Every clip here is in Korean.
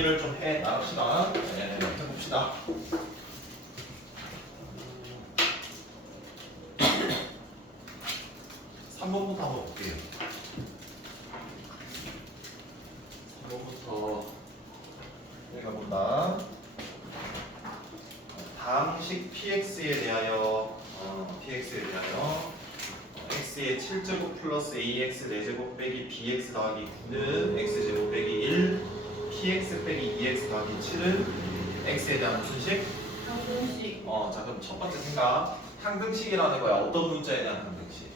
정리를 좀 해 나갑시다. 네, 해봅시다. 삼 번부터 한번 볼게요. 3번부터 내가 본다. 다항식 px에 대하여 x의 7제곱 플러스 ax 4제곱 빼기 bx 더하기 9는 x제곱 빼기 1 px 빼기 2x 더하기 7은 x에 대한 무슨 식? 항등식. 자 그럼 첫 번째 생각 항등식이라는 거야. 어떤 문자에 대한 항등식?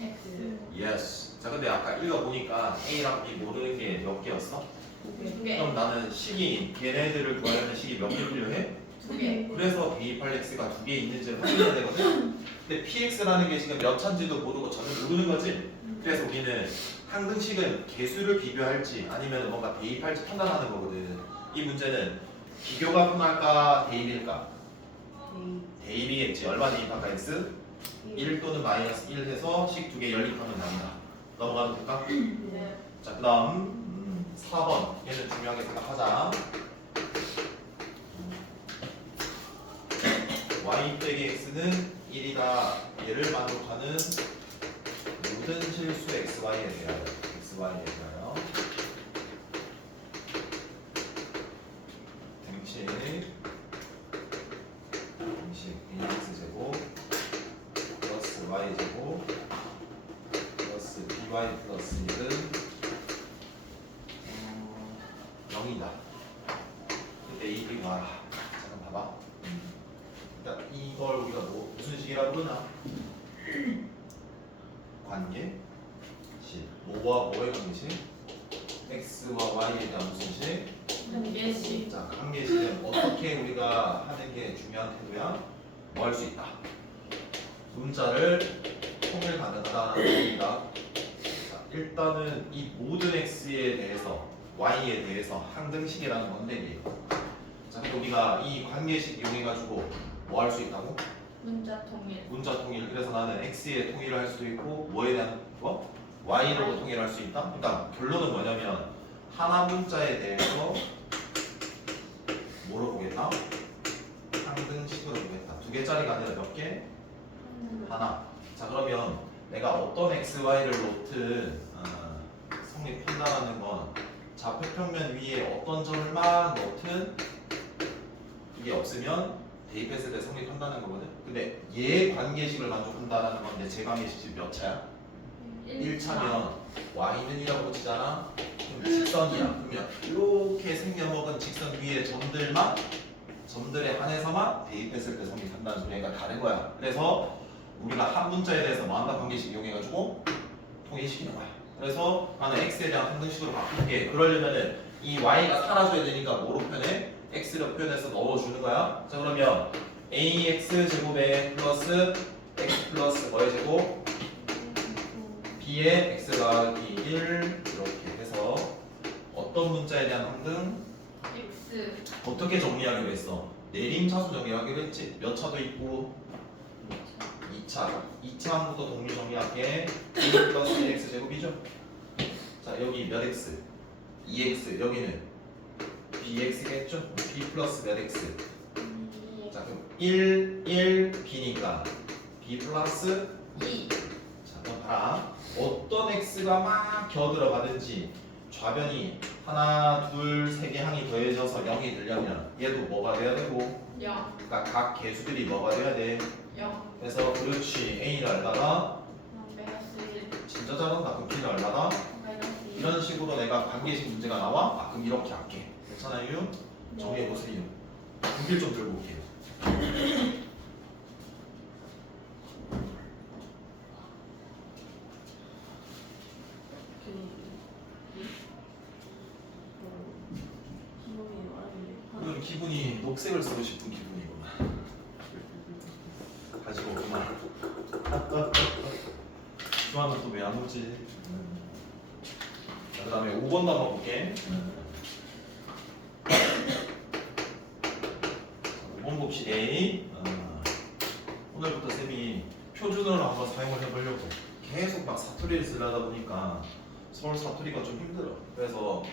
X. Yes. 자 근데 아까 읽어보니까 a랑 b 모르는 게 몇 개였어? 두 개. 그럼 나는 식이 얘네들을 구하려면 식이 몇 개 필요해? 두 개. 그래서 대입할 x가 두 개 있는지를 확인해야 되거든. 근데 px라는 게 지금 몇 차인지도 모르고 저는 모르는 거지. 그래서 우리는 항등식은 개수를 비교할지 아니면 뭔가 대입할지 판단하는 거거든. 이 문제는 비교가 편할까 대입일까? 대입이겠지. 얼마 대입할까 x? 1 또는 마이너스 1 해서 식 두 개 연립하면 나온다. 넘어가도 될까? 네. 자, 그 다음 4번 얘는 중요하게 생각하자. y 빼기 x는 1이다. 얘를 만족하는 모든 실수 xy에 대하여 등식 ax제곱 플러스 y제곱 플러스 by 플러스 1은 0이다. 그때 이 봐라. 잠깐 봐봐. 일단 이걸 우리가 무슨 식이라고 부르나? 관계식. 뭐와 뭐의 관계식? x와 y에 대한 무슨 식? 관계식. 자, 관계식은 어떻게 우리가 하는 게 중요한 태도야? 뭐 할 수 있다? 문자를 통일 가능하다는 얘기입니다. 자, 일단은 이 모든 x에 대해서 y에 대해서 항등식이라는 건데 이게. 자, 근데 우리가 이 관계식 이용해가지고 뭐 할 수 있다고? 문자 통일. 문자 통일. 그래서 나는 x에 통일을 할 수도 있고 뭐에 대한 거? y로도 통일할 수 있다. 그러니까 결론은 뭐냐면 하나 문자에 대해서 뭐로 보겠다? 항등식으로 보겠다. 두 개짜리가 아니라 몇 개? 하나. 자 그러면 내가 어떤 x, y를 놓든 성립한다라는 건 좌표평면 위에 어떤 점을 막 놓든 이게 없으면 대입했을 때 성립한다는 거거든. 근데 얘 관계식을 만족한다라는 건데 제 관계식이 몇 차야? 1차면 y는 1이라고 치잖아. 그럼 직선이야. 그러면 이렇게 생겨먹은 직선 위에 점들에 한해서만 대입했을 때 성립한다는 소리가 다른 거야. 그래서 우리가 한 문자에 대해서 뭐 한다 관계식 이용해가지고 통일시키는 거야. 그래서 나는 x에 대한 항등식으로 바꿀게. 그러려면은 이 y가 사라져야 되니까 뭐로 표현해? x로 표현해서 넣어주는 거야. 자 그러면 ax 제곱에 플러스 x 플러스 뭐의 제곱 b의 x 더하기 1 이렇게 해서 어떤 문자에 대한 항등? X. 어떻게 정리하기로 했어? 내림차수 정리하기로 했지. 몇 차도 있고 2차부터 동리 정리할게. a 플러스 x 제곱이죠. 자 여기 몇 x? 2x 여기는 bx겠죠? b 플러스 몇 x? 자 그럼 1 b니까 b 플러스 2. 자 그럼 봐라. 어떤 x가 막 겨들어가든지 좌변이 하나, 둘, 세 개 항이 더해져서 0이 되려면 얘도 뭐가 돼야 되고 0. 그러니까 각 개수들이 뭐가 돼야 돼? 0. 그래서 그렇지 a를 알다가 마이너스 1. 진짜 잘한다. 그럼 b를 알다가 마이너스 2. 이런 식으로 내가 관계식 문제가 나와? 그럼 이렇게 할게. 괜찮아요? 정리해보세요. 분필 좀 들고 올게요. 오늘 기분이 녹색을 쓰고 싶은 기분이구나. 가지고 오구나. 주하는 또 왜 안 오지? 그 다음에 5번도 한번 볼게. 5번 봅시다. 오늘부터 쌤이 표준어를 한번 사용을 해보려고 계속 막 사투리를 쓰려다 보니까 서울 사투리가 좀 힘들어. 그래서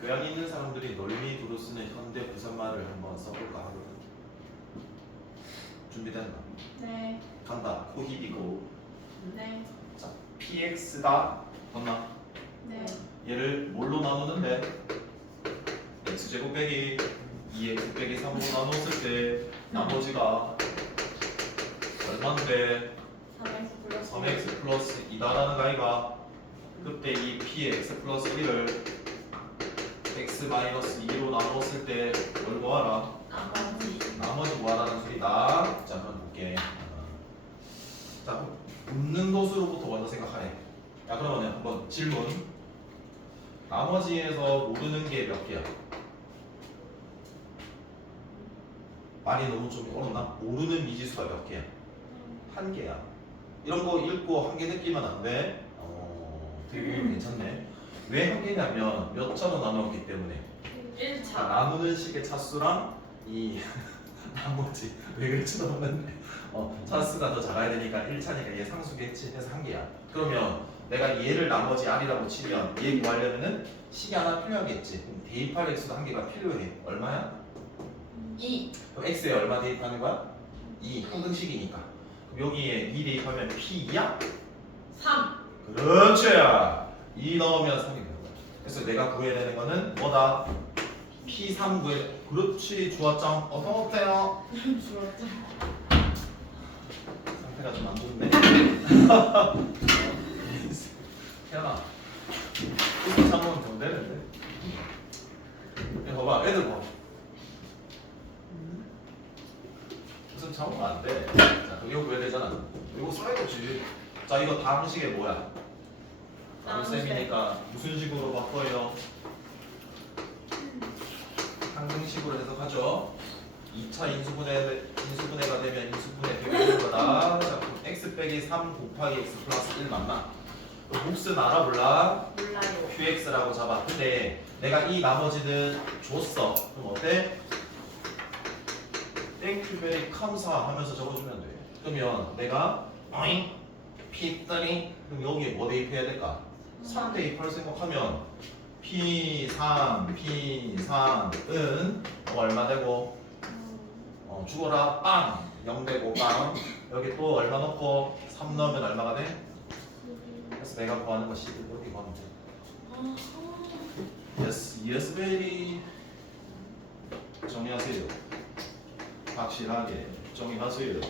교양 있는 사람들이 널리 두루 쓰는 현대 부산말을 한번 써볼까 하거든. 준비됐나? 네. 간다. 코 히비고. 네. 자, px다. 맞나? 네. 얘를 뭘로 나누는데? x제곱 빼기 2x 빼기 3으로 나눴을 때 나머지가 얼마인데? 3x 플러스 3x 플러스 2다라는 아이가 그때 이 px 플러스 1을 x 마이너스 2로 나누었을 때 뭘 구하라? 나머지 구하라는 소리다. 자 그럼 볼게. 자 웃는 도수로부터 먼저 생각하네. 야 그러면 한번 질문. 나머지에서 모르는 게 몇 개야? 말이 너무 좀 어렵나? 모르는 미지수가 몇 개야? 한 개야. 이런 거 읽고 한 개 느끼면 안 돼. 되게 괜찮네. 왜 한 개냐면 몇 차로 나누었기 때문에. 1차. 나누는 식의 차수랑 이 나머지 왜 그럴지도 모르는데 차수가 더 작아야 되니까 1차니까 얘 상수겠지 해서 한 개야. 그러면 내가 얘를 나머지 r이라고 치면 얘 구하려면은 식이 하나 필요하겠지. 그럼 대입할 x도 한 개가 필요해. 얼마야? 2. 그럼 x에 얼마 대입하는 거야? 2 항등식이니까. 그럼 여기에 2 대입하면 p2야? 3. 그렇지. 2 넣으면 3이 되는 거야. 그래서 내가 구해야 되는 거는 뭐다? P3 구해. 그렇지. 좋았죠? 어때요? 줄었죠. 상태가 좀 안 좋은데? 태연아 웃음 참으면 좀 되는데. 이거 봐봐. 애들 봐. 웃음 참으면 안 돼. 자, 그럼 이거 구해야 되잖아. 이거 써야지. 자, 이거 다음 식에 뭐야? 다음 셈이니까 무슨 식으로 바꿔요? 항등식으로 해석하죠. 2차 인수분해가 되면 인수분해 되는 거다. 자, 그럼 x 빼기 3 곱하기 x 플러스 1 맞나? 몫은 알아볼라? 몰라요. qx라고 잡아. 근데 내가 이 나머지는 줬어. 그럼 어때? 땡큐 베리 감사 하면서 적어주면 돼. 그러면 내가 어잉? P3 그럼 여기에 뭐 대입해야 될까? 3 대입할 생각하면 P3은 얼마 되고 죽어라 빵 0 되고 빵 여기 또 얼마 넣고 3 넣으면 얼마가 돼? 그래서 내가 구하는 것이 여기 구하면 돼. Yes, yes, very 정리하세요. 확실하게 정리하세요.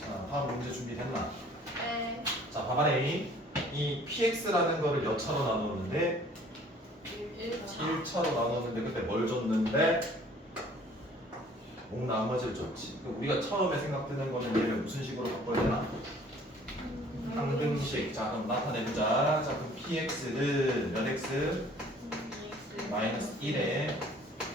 자, 다음 문제 준비됐나? 네. 자, 봐봐래. 이 px라는 거를 몇 차로 나누었는데 1차. 1차로 나누었는데 그때 뭘 줬는데 나머지를 줬지. 그럼 우리가 처음에 생각드는 거는 얘를 무슨 식으로 바꿔야 되나? 항등식. 자, 그럼 나타내보자. 자, 그럼 px는 몇 x? 마이너스 1에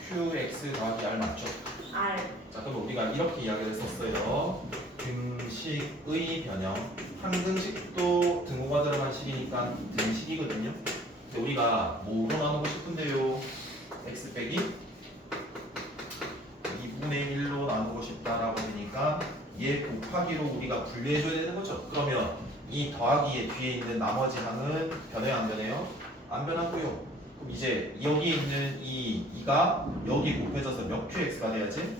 qx 더하기 r 맞죠? R. 자, 그럼 우리가 이렇게 이야기를 했었어요. 등식의 변형. 항등식도 등호가 들어간 식이니까 등식이거든요. 근데 우리가 뭐로 나누고 싶은데요? x 빼기 2분의 1로 나누고 싶다라고 하니까 얘 곱하기로 우리가 분리해줘야 되는 거죠. 그러면 이 더하기의 뒤에 있는 나머지 항은 변해요, 안 변해요? 안 변하고요. 그럼 이제 여기 있는 이 2가 여기 곱해져서 몇 qx가 돼야지?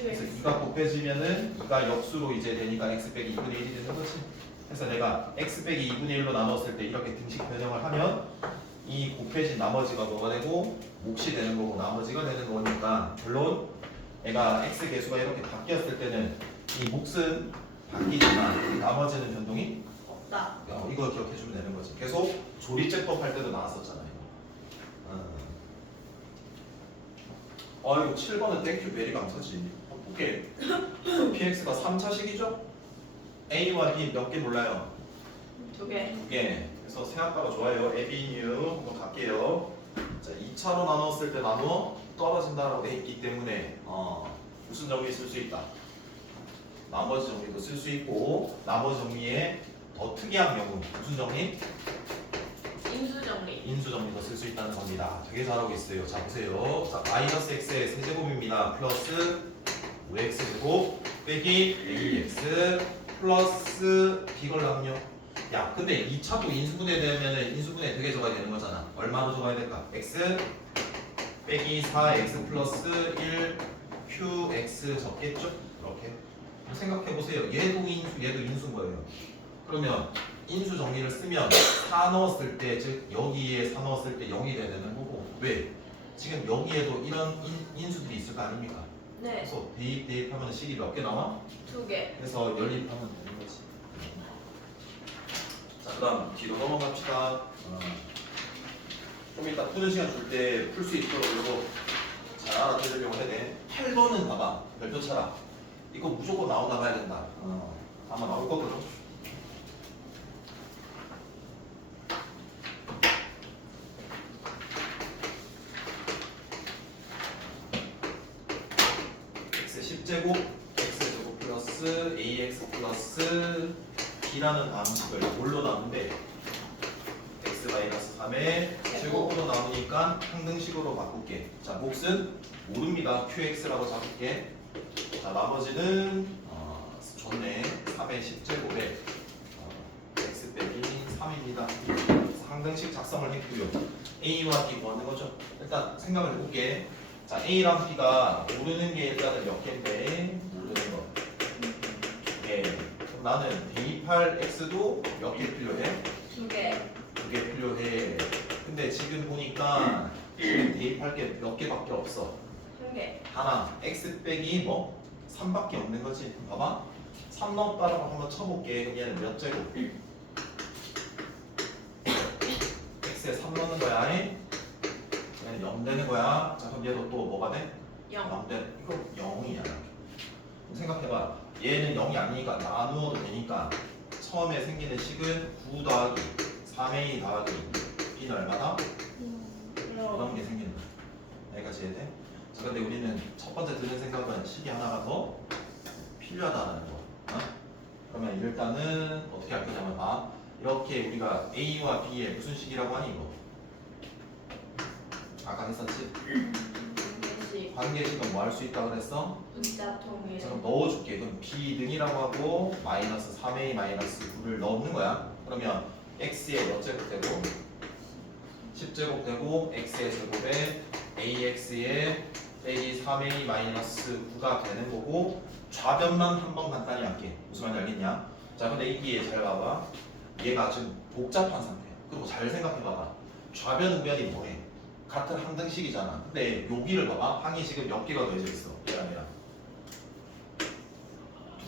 그래서 2가 곱해지면은 2가 역수로 이제 되니까 x 빼기 2분의 1이 되는 거지. 그래서 내가 x 빼기 2분의 1로 나눴을 때 이렇게 등식 변형을 하면 이 곱해진 나머지가 뭐가 되고 몫이 되는 거고 나머지가 되는 거니까 결론 얘가 x 개수가 이렇게 바뀌었을 때는 이 몫은 바뀌지만 나머지는 변동이 없다. 이거 기억해 주면 되는 거지. 계속 조리제법 할 때도 나왔었잖아요. 이거 7번은 땡큐 베리 감사지. 어떻게 px가 3차식이죠? a와 b 몇 개 몰라요? 2개. 2개. 그래서 생각보다 좋아요. abu 한번 갈게요. 자, 2차로 나눴을 때 나누어 떨어진다라고 돼 있기 때문에 무슨 정리 쓸 수 있다? 나머지 정리도 쓸 수 있고 나머지 정리에 더 특이한 경우 무슨 정리? 인수 정리. 인수 정리도 쓸 수 있다는 겁니다. 되게 잘하고 있어요. 자 보세요. 자 마이너스 x의 세제곱입니다. 플러스 5x제곱 빼기 ax 플러스 b걸람요. 야 근데 2차도 인수분해 되면은 인수분해 되게 적어야 되는 거잖아. 얼마로 적어야 될까? x 빼기 4x 플러스 1 qx 적겠죠? 이렇게 생각해 보세요. 얘도 인수 얘도 인수인 거예요. 그러면 인수 정리를 쓰면 4 넣었을 때, 즉 여기에 4 넣었을 때 0이 돼야 되는 거고. 왜? 지금 여기에도 이런 인수들이 있을 거 아닙니까? 네. 그래서 대입하면 식이 몇 개 나와? 2개. 그래서 연립하면 되는 거지. 자 그다음 뒤로 넘어갑시다. 좀 이따 푸는 시간 줄 때 풀 수 있도록 이거 잘 알아들으려고 해야 돼. 8번은 봐봐. 별표 쳐라. 이거 무조건 나와야 된다. 아마 나올 거거든. x제곱 x제곱 플러스 ax 플러스 b라는 방식을 뭘로 나누는데 x 마이너스 3의 제곱으로 나누니까 항등식으로 바꿀게. 자 몫은 모릅니다. qx라고 잡을게. 자 나머지는 좋네. 3의 10제곱에 x 빼기 3입니다. 항등식 작성을 했고요. a와 b 구하는 거죠. 일단 생각을 해볼게. 자 a랑 b가 모르는 게 일단은 몇 개인데 모르는 거. 네. 그럼 나는 대입할 x도 몇 개 필요해? 2개. 2개 필요해. 근데 지금 보니까 지금 대입할 게 몇 개밖에 없어. 1개. 하나. x 빼기 뭐? 3밖에 없는 거지. 봐봐. 3 넣었다라고 한번 쳐볼게. 그럼 얘는 몇 제곱? x에 3 넣는 거야. 얘는 0 되는 거야. 자 그럼 얘도 또 뭐가 돼? 0. 0 돼. 이거 0이야. 생각해봐. 얘는 0이 아니니까 나누어도 되니까 처음에 생기는 식은 9 더하기 3a 더하기 b는 얼마다? 그런 게 생기는 거야. 여기까지 이해돼? 자 근데 우리는 첫 번째 드는 생각은 식이 하나가 더 필요하다는 거. 그러면 일단은 어떻게 할 거냐면 봐. 이렇게 우리가 a와 b의 무슨 식이라고 하니 이거? 아까 했었지? 관계식. 관계식은 뭐 할 수 있다고 그랬어? 분자 통일. 자, 그럼 넣어줄게. 그럼 b등이라고 하고 마이너스 3a 마이너스 9를 넣는 거야. 그러면 x의 몇 제곱 되고 10제곱 되고 x의 제곱에 ax의 빼기 3a 마이너스 9가 되는 거고 좌변만 한번 간단히 할게. 무슨 말인지 알겠냐? 자 근데 이게 잘 봐봐. 얘가 지금 복잡한 상태야. 그리고 잘 생각해봐봐. 좌변 우변이 뭐해? 같은 항등식이잖아. 근데 여기를 봐봐. 항이 지금 몇 개가 더해져 있어. 얘랑 얘랑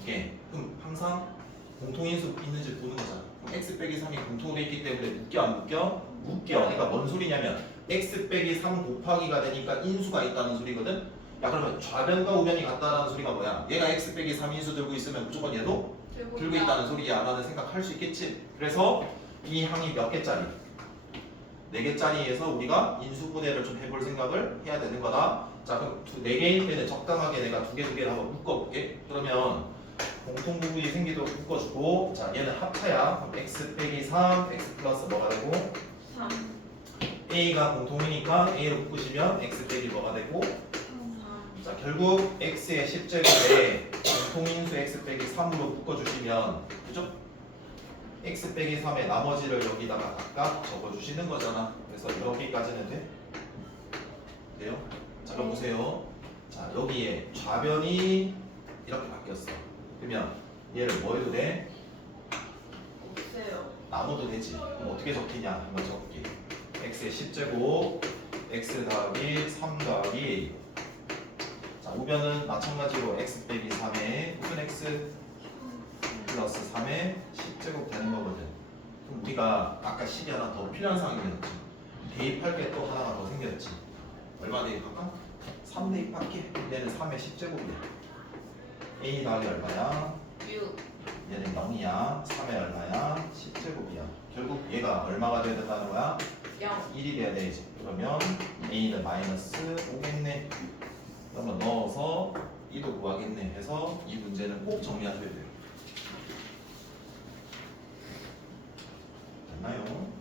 2개. 그럼 항상 공통인수 있는지 보는 거잖아. 그럼 x 빼기 3이 공통으로 있기 때문에 묶여 안 묶여? 묶여. 그러니까 뭔 소리냐면 x 빼기 3 곱하기가 되니까 인수가 있다는 소리거든. 야 그러면 좌변과 우변이 같다는 소리가 뭐야? 얘가 x 빼기 3 인수 들고 있으면 무조건 얘도 들고 있다는 소리야 라는 생각할 수 있겠지. 그래서 이 항이 몇 개짜리? 4개짜리에서 우리가 인수분해를 좀 해볼 생각을 해야 되는 거다. 자 그럼 4개일 때는 적당하게 내가 2개를 한번 묶어볼게. 그러면 공통 부분이 생기도록 묶어주고, 자 얘는 합차야. 그럼 x 빼기 3 x 플러스 뭐가 되고 3. a가 공통이니까 a로 묶으시면 x 빼기 뭐가 되고 3. 자 결국 x의 10제곱에 공통인수 x 빼기 3으로 묶어주시면 그죠? x 빼기 3의 나머지를 여기다가 각각 적어주시는 거잖아. 그래서 여기까지는 돼? 돼요? 자 그럼 보세요. 자 여기에 좌변이 이렇게 바뀌었어. 그러면 얘를 뭐 해도 돼? 없어요. 나눠도 되지. 그럼 어떻게 적히냐 한번 적을게. x의 10제곱 x 더하기 3 더하기 자 우변은 마찬가지로 x 빼기 3에 무슨 x 플러스 3의 10제곱 되는 거거든. 그럼 우리가 아까 식이 하나 더 필요한 상황이 생겼지. 대입할 게 또 하나가 더 생겼지. 얼마 대입할까? 3 대입할게. 얘는 3의 10제곱이야. a 더하기 얼마야? 6. 얘는 0이야. 3의 얼마야? 10제곱이야. 결국 얘가 얼마가 돼야 된다는 거야? 0. 1이 돼야 되지. 그러면 a는 마이너스 5겠네. 그러면 넣어서 2도 구하겠네 해서 이 문제는 꼭 정리하셔야 돼요. 맞나요?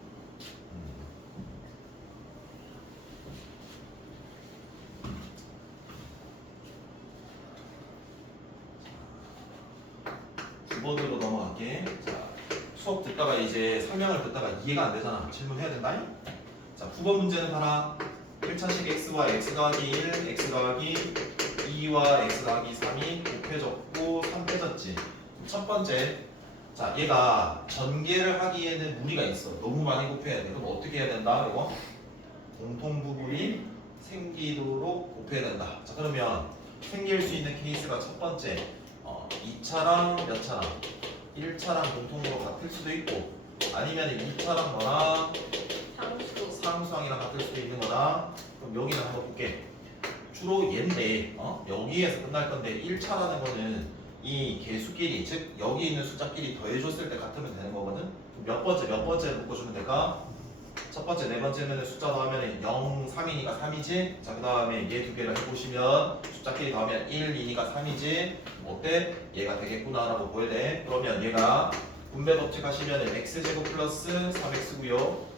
구번으로 넘어갈게. 자, 수업 듣다가 이제 설명을 듣다가 이해가 안 되잖아. 질문해야 된다. 자, 9번 문제는 봐라. 1차식 x와 x 더하기 1, x 더하기 2와 x 더하기 3이 곱해졌고 3 빼졌지. 첫 번째, 자, 얘가 전개를 하기에는 무리가 있어. 너무 많이 곱해야 돼. 그럼 어떻게 해야 된다? 이거 공통 부분이 생기도록 곱해야 된다. 자, 그러면 생길 수 있는 케이스가 첫 번째, 2차랑 몇 차랑 1차랑 공통으로 같을 수도 있고, 아니면 2차랑 너랑 상수. 상수항이랑 같을 수도 있는 거다. 그럼 여기는 한번 볼게. 주로 얘인데 여기에서 끝날 건데 1차라는 거는 이 개수끼리, 즉 여기 있는 숫자끼리 더해줬을 때 같으면 되는 거거든. 몇 번째 묶어주면 될까? 첫 번째, 네 번째는 숫자 더하면 0, 3이니까 3이지. 자, 그 다음에 얘 두 개를 해보시면 숫자끼리 더하면 1, 2니까 3이지. 어때? 얘가 되겠구나라고 보여야 돼. 그러면 얘가 분배 법칙 하시면 x제곱 플러스 3x고요.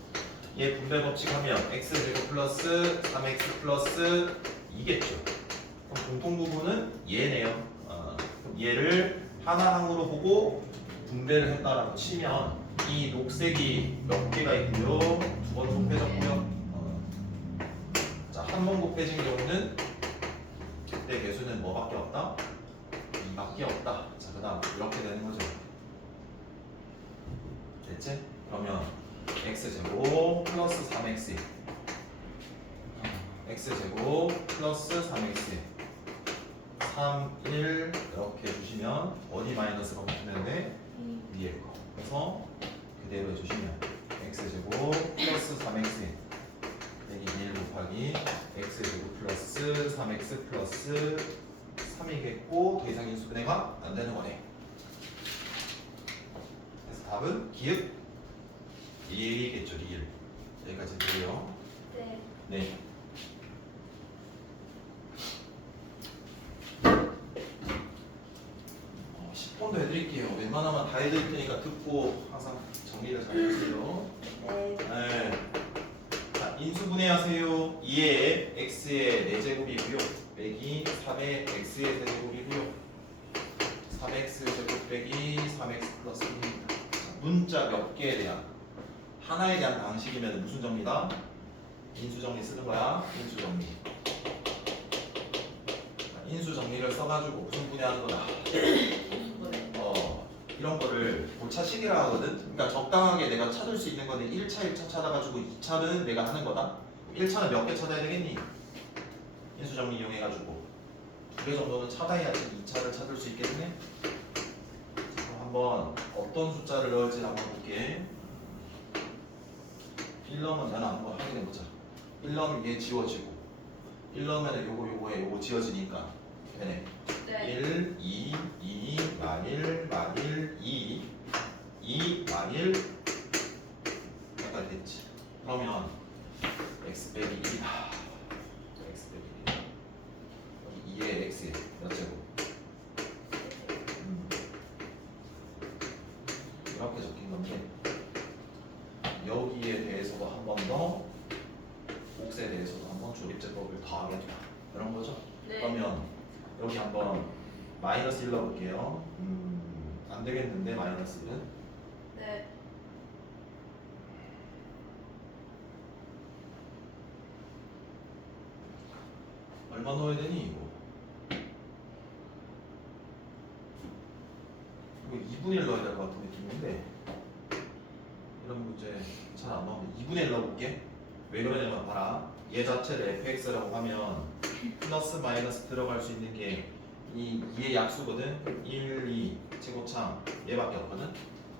얘 분배 법칙 하면 x제곱 플러스 3x 플러스 2겠죠. 그럼 공통 부분은 얘네요. 그럼 얘를 하나항으로 보고 분배를 했다라고 치면 이 녹색이 몇 개가 있고요. 두 번 곱해졌고요. 자, 한 번 곱해진 경우는 그때 개수는 뭐밖에 없다? 2밖에 없다. 자, 그 다음 이렇게 되는 거죠. 됐지? 그러면 x제곱 플러스 3x x제곱 플러스 3x 3, 1 이렇게 해주시면 어디 마이너스가 붙으면 돼? 위에 거. 그래서 그대로 해주시면 x제곱 플러스 3x 빼기 1 곱하기 x제곱 플러스 3x 플러스 3이겠고 더 이상 인수분해가 안 되는 거네. 그래서 답은 기읍 1이겠죠. 1. 여기까지 돼요. 네. 네. 어, 10번도 해드릴게요. 웬만하면 다 해드릴 테니까 듣고 항상 정리를 잘 해주세요. 네. 네. 자, 인수분해하세요. 2의 x의 4제곱이고요. 빼기 3의 x의 세제곱이고요. 3x 제곱 빼기 3x 플러스 1입니다. 문자 몇 개에 대한 하나에 대한 방식이면 무슨 정리다? 인수정리 쓰는 거야. 인수정리. 인수정리를 써가지고 무슨 분해하는 거다. 이런 거를 고차식이라 하거든. 그러니까 적당하게 내가 찾을 수 있는 거는 1차 찾아가지고 2차는 내가 하는 거다. 1차는 몇 개 찾아야 되겠니? 인수정리 이용해가지고 2개 정도는 찾아야지 2차를 찾을 수 있겠네. 그럼 한번 어떤 숫자를 넣을지 한번 볼게. 1 넣으면 나는 한번 확인해보자. 1 넣으면 얘 지워지고 1 넣으면 요거 지워지니까 되네. 네. 1, 2, 만일, 2, 만일 여기까지 됐지. 그러면 x 빼기 1이다. x 빼기 1. 여기 2의 x 몇 제곱? 이렇게 적힌 건데 여기에 대해서도 한 번 더 몫에 대해서도 한 번 조립제법을 더하겠다. 이런 거죠. 네. 그러면 여기 한번 마이너스 1 넣어볼게요. 안 되겠는데 마이너스 1은? 네. 얼마 넣어야 되니 이거? 이거 2분의 1 넣어야 될 것 같은 느낌인데 이런 문제 잘 안 나오는데 2분의 1 넣어볼게. 왜 그러냐면 봐라. 얘 자체를 fx라고 하면 플러스 마이너스 들어갈 수 있는 게 이 2의 약수거든. 1, 2 제곱창 얘밖에 없거든.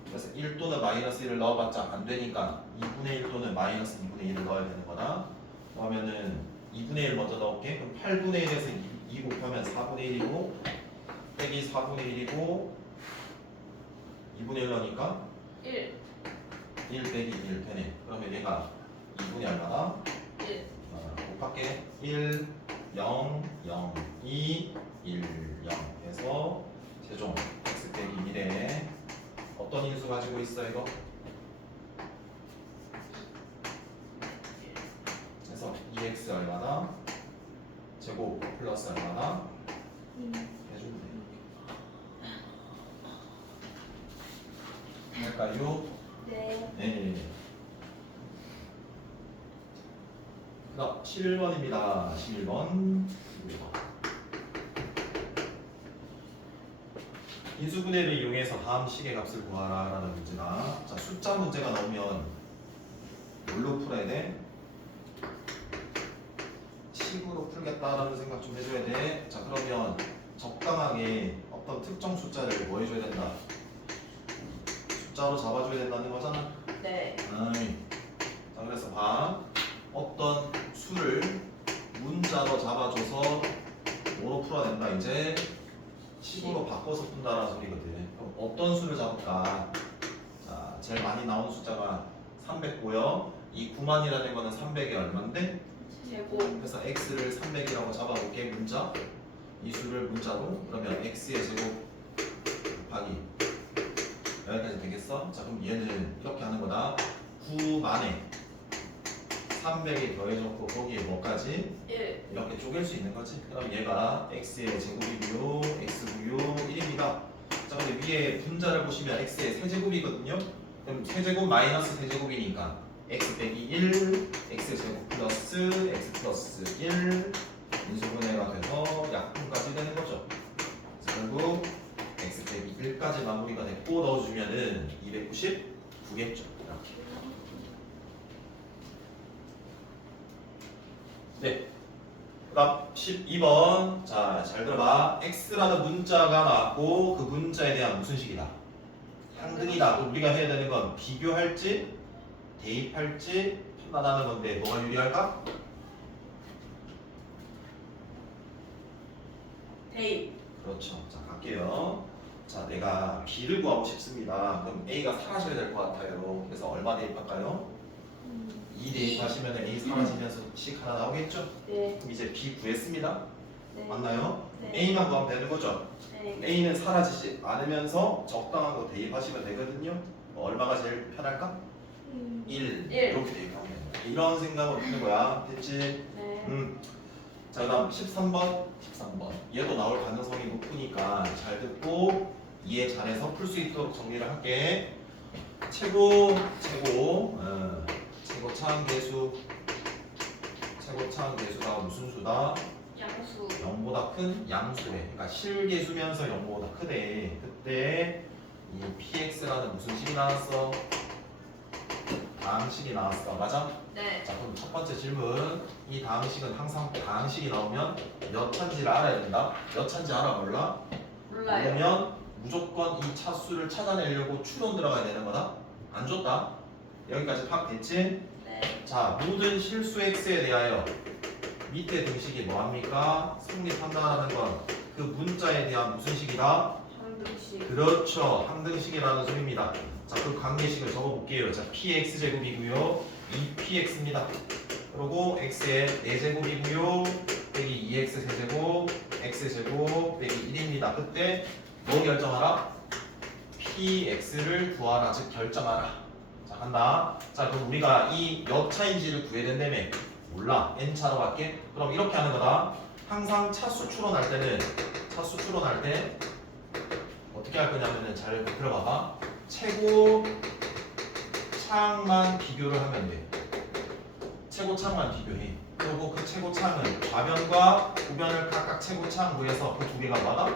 그래서 1 또는 마이너스 1을 넣어봤자 안 되니까 2분의 1 또는 마이너스 2분의 1을 넣어야 되는 거다. 그러면은 2분의 1 먼저 넣을게. 그럼 8분의 1에서 2 곱하면 4분의 1이고 빼기 4분의 1이고 2분의 1 넣으니까 1. 1 빼기 1 되네. 그러면 얘가 2분의 얼마다? 1. 곱할게. 1, 0, 0, 2, 1, 0 해서 최종 x 빼기 1에 어떤 인수 가지고 있어 이거? 그래서 2x 얼마나 제곱 플러스 얼마나 해주면 돼요. 할까요? 네. 네. 그다음 11번입니다. 11번. 인수분해를 이용해서 다음 식의 값을 구하라 라는 문제다. 자, 숫자 문제가 나오면 뭘로 풀어야 돼? 식으로 풀겠다라는 생각 좀 해줘야 돼. 자, 그러면 적당하게 어떤 특정 숫자를 뭐 해줘야 된다? 숫자로 잡아줘야 된다는 거잖아. 네. 자, 그래서 봐. 어떤 수를 문자로 잡아줘서 뭐로 풀어낸다. 이제 식으로 바꿔서 푼다라는 소리거든. 그럼 어떤 수를 잡을까? 자, 제일 많이 나오는 숫자가 300고요. 이 9만이라는 거는 300이 얼마인데? 제곱. 그래서 x를 300이라고 잡아볼게. 문자. 이 수를 문자로. 그러면 x의 제곱 곱하기 여기까지 되겠어? 자, 그럼 얘는 이렇게 하는 거다. 9만에 300이 더해졌고 거기에 뭐까지? 1. 이렇게 쪼갤 수 있는 거지. 그럼 얘가 x의 제곱이고요, x고요, 1입니다. 자, 근데 위에 분자를 보시면 x의 세제곱이거든요. 그럼 세제곱 마이너스 세제곱이니까 x 빼기 1, x 제곱 플러스 x 플러스 1 인수분해가 돼서 약분까지 되는 거죠. 그래서 결국 x 빼기 1까지 마무리가 됐고 넣어주면은 299겠죠. 이렇게. 네. 그다음 12번. 자, 잘 들어봐. x라는 문자가 나왔고 그 문자에 대한 무슨 식이다? 항등이다. 그럼 우리가 해야 되는 건 비교할지 대입할지 판단하는 건데 뭐가 유리할까? 대입. 그렇죠. 자, 갈게요. 자, 내가 b를 구하고 싶습니다. 그럼 a가 사라져야 될 것 같아요. 그래서 얼마 대입할까요? 2 대입하시면 a 사라지면서 식 하나 나오겠죠? 네. 그럼 이제 b 구했습니다. 네. 맞나요? 네. a만 구하면 되는 거죠? 네. a는 사라지지 않으면서 적당한 거 대입하시면 되거든요. 얼마가 제일 편할까? 1 이렇게 대입하면 됩니다. 이런 생각은 없는 거야. 됐지? 네. 자, 그다음 13번. 얘도 나올 가능성이 높으니까 잘 듣고 이해 잘해서 풀 수 있도록 정리를 할게. 최고차항 계수가 무슨 수다? 양수. 0보다 큰 양수래. 그러니까 실계수면서 0보다 크대. 그때 이 px라는 무슨 식이 나왔어? 다항식이 나왔어. 맞아? 네. 자, 그럼 첫 번째 질문. 이 다항식은 항상 다항식이 나오면 몇 차인지를 알아야 된다. 몇 차인지 알아 몰라? 몰라요. 그러면 무조건 이 차수를 찾아내려고 추론 들어가야 되는 거다. 안 줬다. 여기까지 파악됐지? 네. 자, 모든 실수 x에 대하여 밑에 등식이 뭐합니까? 성립한다는 건 그 문자에 대한 무슨 식이다? 항등식. 그렇죠. 항등식이라는 소리입니다. 자, 그 관계식을 적어볼게요. 자, px 제곱이고요. 2px입니다. 그리고 x의 4제곱이고요. 빼기 2x 세제곱, x 제곱 빼기 1입니다. 그때 뭐 결정하라? px를 구하라. 즉 결정하라. 자, 간다. 자, 그럼 우리가 이 몇 차인지를 구해야 된다며. 몰라. n차로 갈게. 그럼 이렇게 하는 거다. 항상 차수 추론할 때 어떻게 할 거냐면은 잘 들어봐봐. 최고 차항만 비교를 하면 돼. 최고 차항만 비교해. 그리고 그 최고 차항은 좌변과 우변을 각각 최고 차항 구해서 그 두 개가 뭐다?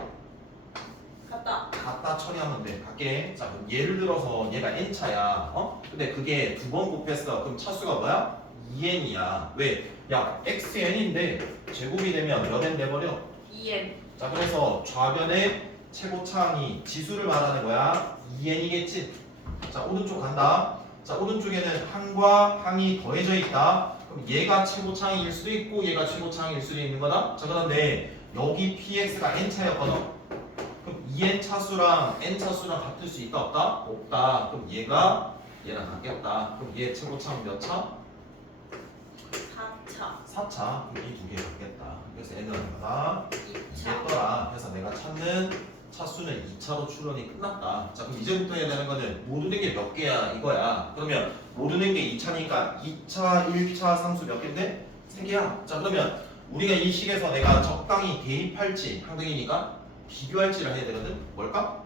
갔다. 갖다 처리하면 돼. 갈게. 자, 그럼 예를 들어서 얘가 n차야. 근데 그게 두 번 곱했어. 그럼 차수가 뭐야? 2n이야. 왜? 야, xn인데 제곱이 되면 몇 n 돼버려? 2n. 자, 그래서 좌변의 최고 차항이 지수를 말하는 거야. 2n이겠지? 자, 오른쪽 간다. 자, 오른쪽에는 항과 항이 더해져 있다. 그럼 얘가 최고 차항일 수도 있고 얘가 최고 차항일 수도 있는 거다. 자, 그런데 여기 px가 n차였거든. 그럼 2n 차수랑 n 차수랑 같을 수 있다 없다? 없다. 그럼 얘가 얘랑 같겠다. 그럼 얘 최고 차항 몇 차? 4차. 4차. 그럼 이 두 개 같겠다. 그래서 n은 얼마다? 2차. 이겼더라. 그래서 내가 찾는 차수는 2차로 추론이 끝났다. 자, 그럼 이제부터 해야 되는 거는 모르는 게 몇 개야 이거야. 그러면 모르는 게 2차니까 2차, 1차 상수 몇 개인데? 세 개야. 자 그러면 우리가 이 식에서 내가 적당히 대입할지 항등이니까 비교할지를 해야 되거든. 뭘까?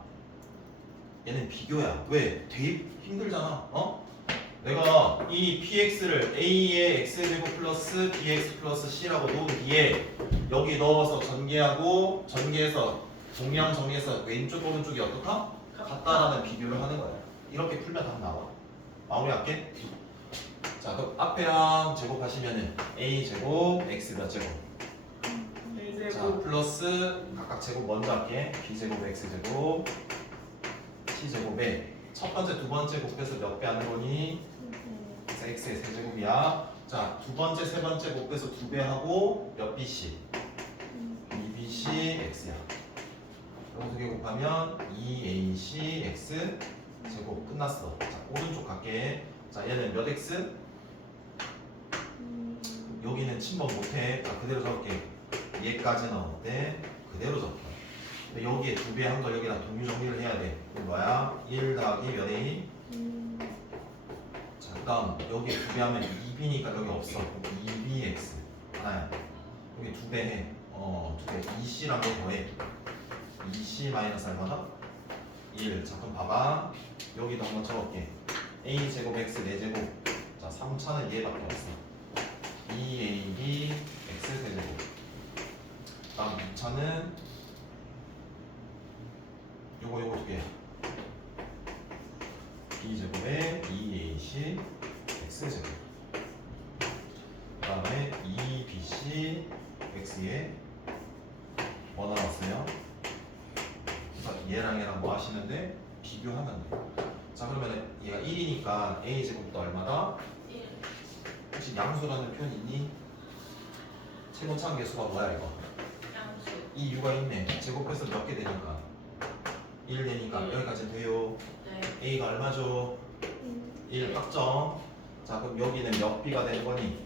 얘는 비교야. 왜? 대입 힘들잖아. 어? 내가 이 px를 a의 x제곱 플러스 bx 플러스 c라고 놓은 뒤에 여기 넣어서 전개하고 전개해서 동량 정리해서 왼쪽 오른쪽이 어떻다? 같다라는 비교를 하는 거야. 이렇게 풀면 답 나와. 마무리할게. 자 그럼 앞에랑 제곱하시면은 a 제곱 x 몇 제곱? 자 플러스 각각 제곱 먼저 할게. b 제곱 x 제곱 c 제곱에 첫 번째 두 번째 곱해서 몇 배 하는 거니? x의 세제곱이야. 자 두 번째 세 번째 곱해서 두 배 하고 몇 bc? 2bc x야. 그럼 두 개 곱하면 2ac x 제곱 끝났어. 자 오른쪽 갈게. 자 얘는 몇 x? 여기는 침범 못해. 자 그대로 적을게. 얘까지는 어때? 그대로 적게. 근데 여기에 두 배 한 걸 여기다 동류 정리를 해야 돼. 그럼 뭐야? 1 더하기 몇 a? 자 그다음 여기에 두 배 하면 2b니까 여기 없어. 2bx 하나야. 여기 두 배 해. 두 배. 2c랑 더해. 2c 마이너스 얼마다? 1. 자 그럼 봐봐. 여기도 한번 적을게. a 제곱 x 4제곱. 자 3차는 얘밖에 없어. 2ab x 세제곱. 다음 2차는 요거 두 개. b 제곱에 2ac x 제곱. 그다음에 2bc x에 뭐 나왔어요? 얘랑 얘랑 뭐 하시면 돼? 비교하면 돼. 자 그러면 얘가 1이니까 a 제곱도 얼마다? 1. 혹시 양수라는 표현 있니? 최고차항 계수가 뭐야 이거? 양수. 이 u가 있네. 제곱해서 몇 개 되니까 1 되니까 여기까지 돼요. 네. a가 얼마죠? 1 확정. 자 그럼 여기는 몇 b가 되는 거니?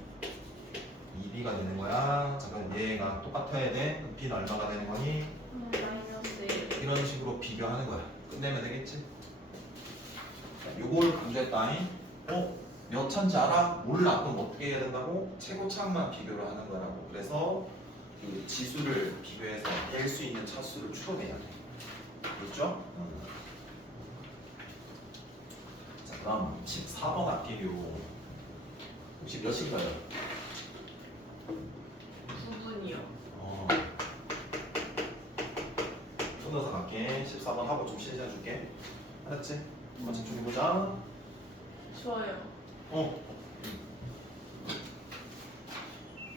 2b가 되는 거야. 자 그럼 얘가 똑같아야 돼. 그럼 b는 얼마가 되는 거니? 마이너스 1. 이런 식으로 비교하는 거야. 끝내면 되겠지? 자, 요걸 강조했다잉. 몇 차인지 알아? 몰라. 그럼 어떻게 해야 된다고? 최고차항만 비교를 하는 거라고. 그래서 그 지수를 비교해서 낼 수 있는 차수를 추론해야 돼. 그렇죠? 자 그럼 14번 할게요. 혹시 몇인가요? 9분이요. 손어서 갈게. 14번 하고 좀 실시해 줄게. 알았지? 한번 집중해보자. 좋아요.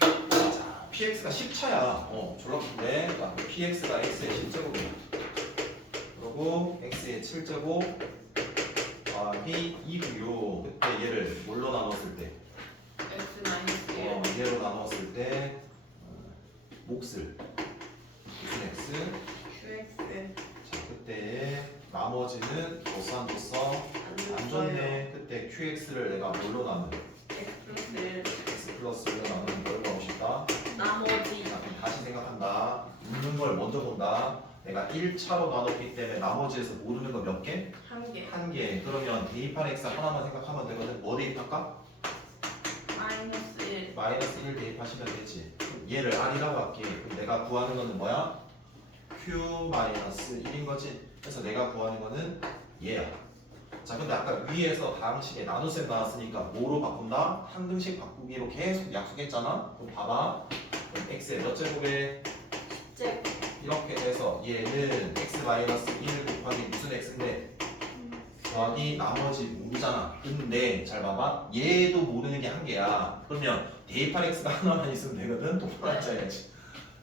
자, px가 10차야. 졸라 큰데. px가 x의 10제곱이야. 그리고 x의 7제곱 더하기 2고요. 그때 얘를 뭘로 나눴을 때? x 마이너스 1. 얘로 나눴을 때 몫을 무슨 x? qx. 자, 그때 나머지는 도수한도서 안 좋네. 그때 qx를 내가 뭘로 나누? x 플러스 1. x 플러스 1로 나누면 뭘 구하고 싶다? 나머지. 자, 그럼 다시 생각한다. 묻는 걸 먼저 본다. 내가 1차로 나눴기 때문에 나머지에서 모르는 거 몇 개? 1개. 한 개. 그러면 대입한 x 하나만 생각하면 되거든. 뭐 대입할까? 마이너스 1. 마이너스 1 대입하시면 되지. 그럼 얘를 r이라고 할게. 그럼 내가 구하는 거는 뭐야? q 마이너스 1인 거지. 그래서 내가 구하는 거는 얘야. 자 근데 아까 위에서 다항식에 나눗셈 나왔으니까 뭐로 바꾼다? 항등식 바꾸기로 계속 약속했잖아. 그럼 봐봐. 그럼 x의 몇 제곱에 제 이렇게 돼서 얘는 x 마이너스 1 곱하기 무슨 x인데 더하기 나머지 모르잖아. 근데 잘 봐봐. 얘도 모르는 게 한 개야. 그러면 대입할 x가 하나만 있으면 되거든. 똑바로 짜야지.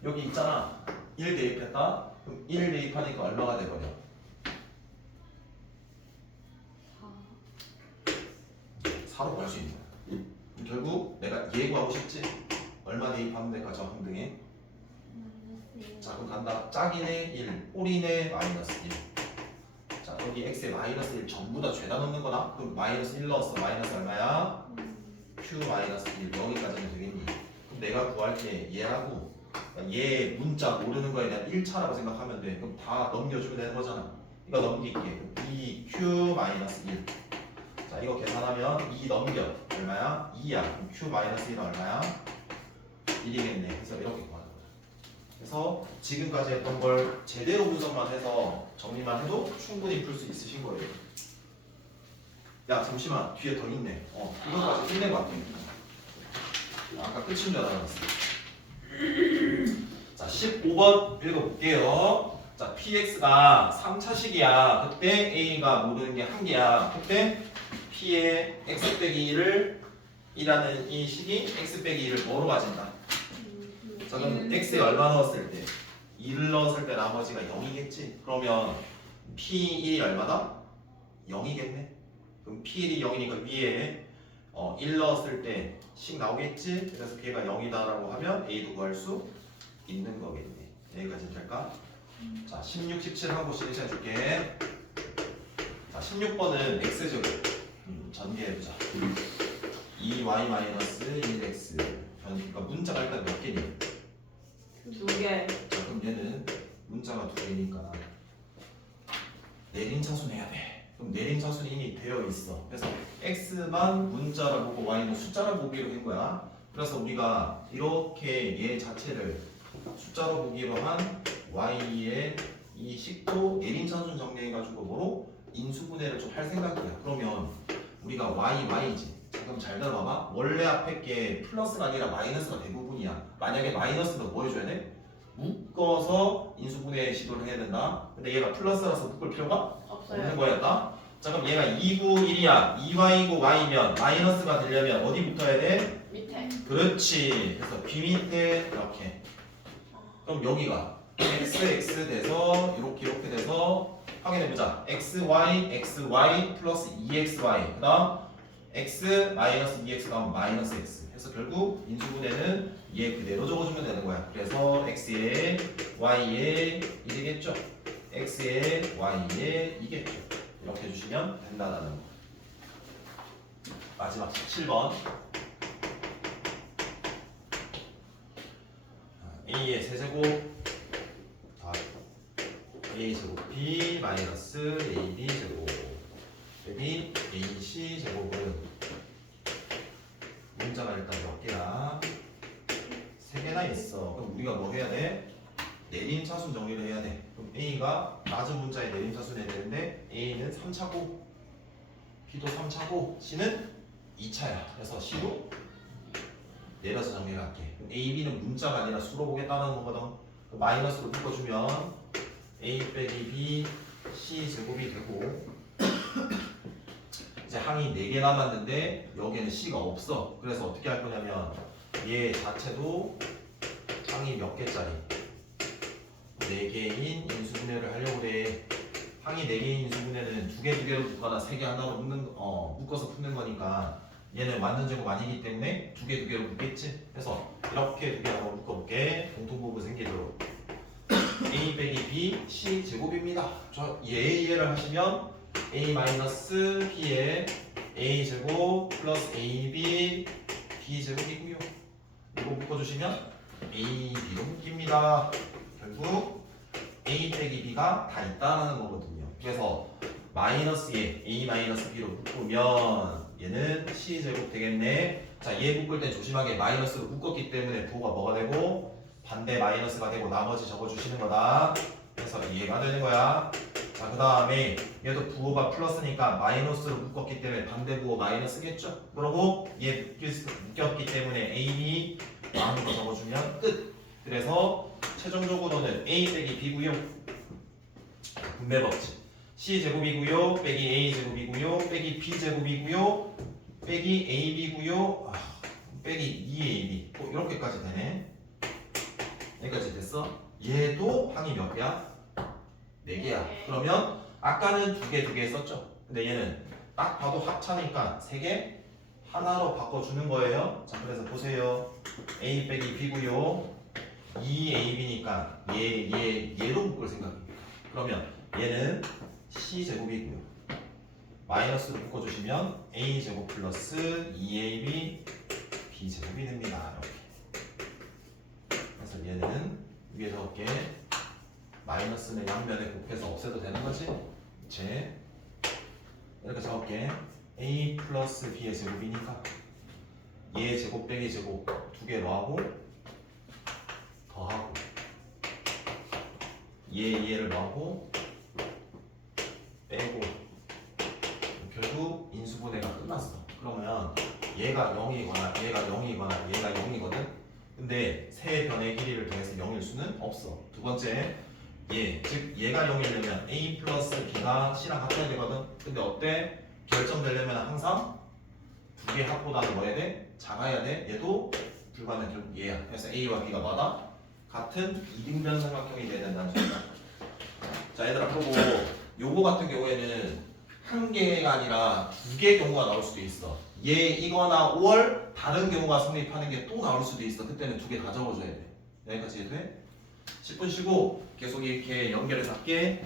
여기 있잖아. 1 대입했다. 그럼 1 대입하니까 얼마가 돼버려? 4로 구할 수 있는 거야. 그럼 결국 내가 얘 구하고 싶지? 얼마 대입하면 될까? 저 항등에. 자 그럼 간다. 짝이네 1, 홀이네 마이너스 1. 자 여기 x에 마이너스 1 전부 다 죄다 넣는 거다. 그럼 마이너스 1 넣었어. 마이너스 얼마야? q 마이너스 1. 여기까지는 되겠니? 그럼 내가 구할 게 얘라고. 그러니까 얘 문자 모르는 거에 대한 1차라고 생각하면 돼. 그럼 다 넘겨주면 되는 거잖아. 이거 넘길게. 2q 마이너스 1. 자 이거 계산하면 2 넘겨. 얼마야? 2야. 그럼 q 마이너스 1은 얼마야? 1이겠네. 그래서 이렇게 구하는 거야. 그래서 지금까지 했던 걸 제대로 분석만 해서 정리만 해도 충분히 풀 수 있으신 거예요. 야 잠시만 뒤에 더 있네. 이것까지 끝낸 것 같아. 아까 끝인 줄 알았어. 자 15번 읽어볼게요. 자 px가 3차식이야. 그때 a가 모르는 게 한 개야. 그때 p의 x 빼기 1을 이라는 이 식이 x 빼기 1을 뭐로 가진다? 자 그럼 x에 얼마 넣었을 때? 1을 넣었을 때 나머지가 0이겠지? 그러면 p1이 얼마다? 0이겠네? 그럼 p1이 0이니까 위에 1 넣었을 때 식 나오겠지? 그래서 걔가 0이다라고 하면 a도 구할 수 있는 거겠네. 여기까지 될까? 자 16, 17하고 실시해 줄게. 자 16번은 x제곱 전개해보자. 2y-1x 그러니까 문자가 일단 몇 개니? 2개. 자 그럼 얘는 문자가 2개니까 내림차순 해야 돼. 그럼 내림차순이 이미 되어 있어. 그래서 x만 문자를 보고 y는 숫자를 보기로 한 거야. 그래서 우리가 이렇게 얘 자체를 숫자로 보기로 한 y의 이 식도 내림차순 정리해가지고 뭐로? 인수분해를 좀 할 생각이야. 그러면 우리가 y지. 그럼 잘 들어봐봐. 원래 앞에 게 플러스가 아니라 마이너스가 대부분이야. 만약에 마이너스는 뭐 해줘야 돼? 묶어서 인수분해 시도를 해야 된다. 근데 얘가 플러스라서 묶을 필요가 없는 없어요. 거였다. 자 그럼 얘가 2구 1이야. 2y고 y면 마이너스가 되려면 어디 붙어야 돼? 밑에. 그렇지. 그래서 b 밑에 이렇게. 그럼 여기가 x 돼서 이렇게 돼서 확인해보자. xy 플러스 2xy 그 다음 x 마이너스 2x 다음 마이너스 x. 그래서 결국 인수분해는 얘 그대로 적어주면 되는 거야. 그래서 x에 y에 1이겠죠. x에 y에 2겠죠. 이렇게 해주시면 된다는 거. 마지막 17번. a의 세제곱 a 제곱 b 마이너스 ab 제곱 빼기 ac 제곱은 문자가 일단 몇 개야? 3개나 있어. 그럼 우리가 뭐 해야 돼? 내림차순 정리를 해야 돼. 그럼 a가 낮은 문자의 내림차순 해야 되는데 a는 3차고 b도 3차고 c는 2차야. 그래서 c도 내려서 정리를 할게. a, b는 문자가 아니라 수로 보겠다는 거거든. 마이너스로 묶어주면 a 빼기 b c 제곱이 되고 이제 항이 4개 남았는데 여기에는 c가 없어. 그래서 어떻게 할 거냐면 얘 자체도 항이 몇 개짜리? 4개인 인수분해를 하려고 해. 항이 4개인 인수분해는 2개로 묶거나 3개 하나로 묶어서 푸는 거니까 얘는 완전 제곱 아니기 때문에 2개로 묶겠지? 그래서 이렇게 2개 한번 묶어볼게. 공통부분 생기도록 a 빼기 b c 제곱입니다. 저 얘를 하시면 a 마이너스 b에 a 제곱 플러스 ab b 제곱이고요. 이거 묶어주시면 a b로 묶입니다. 결국 a 빼기 b가 다 있다는 거거든요. 그래서 마이너스에 a 마이너스 b로 묶으면 얘는 c 제곱 되겠네. 자, 얘 묶을 땐 조심하게 마이너스로 묶었기 때문에 부호가 뭐가 되고 반대 마이너스가 되고 나머지 적어주시는 거다. 그래서 이해가 되는 거야. 자, 그 다음에 얘도 부호가 플러스니까 마이너스로 묶었기 때문에 반대 부호 마이너스겠죠? 그러고 얘 묶였기 때문에 AB 나오는 거 적어주면 끝. 그래서 최종적으로는 A 빼기 B고요. 분배 법칙. C 제곱이고요. 빼기 A 제곱이고요. 빼기 B 제곱이고요. 빼기 AB고요. 빼기 2AB. 이렇게까지 되네. 여기까지 됐어? 얘도 항이 몇 개야? 4개야. 그러면 아까는 2개 썼죠? 근데 얘는 딱 봐도 합차니까 3개 하나로 바꿔주는 거예요. 자, 그래서 보세요. A 빼기 B고요. 2AB니까 얘로 묶을 생각입니다. 그러면 얘는 C제곱이고요. 마이너스로 묶어주시면 A제곱 플러스 2AB B제곱이 됩니다. 이렇게. 그래서 얘는 위에 적을게. 마이너스는 양면에 곱해서 없애도 되는 거지? 이제 이렇게 적을게. A 플러스 B의 제곱이니까 얘 제곱 빼기 제곱 2개 더하고 얘를 넣고 빼고 결국 인수분해가 끝났어. 그러면 얘가 0이거나 얘가 0이거나 얘가 0이거든. 근데 세 변의 길이를 더해서 0일 수는 없어. 두 번째 즉 얘가 0이려면 a 플러스 b가 c랑 같아야 되거든. 근데 어때? 결정되려면 항상 두 개 합보다는 뭐 해야 돼? 작아야 돼. 얘도 불가능 결국 얘야. 그래서 a와 b가 뭐다? 같은 이등변 삼각형이 돼야 된다는 소리야. 자 얘들아 그리고 요거 같은 경우에는 한 개가 아니라 두 개의 경우가 나올 수도 있어. 얘이거나 5월 다른 경우가 성립하는 게 또 나올 수도 있어. 그때는 두 개 다 적어줘야 돼. 여기까지 해도 돼? 10분 쉬고 계속 이렇게 연결해서 할게.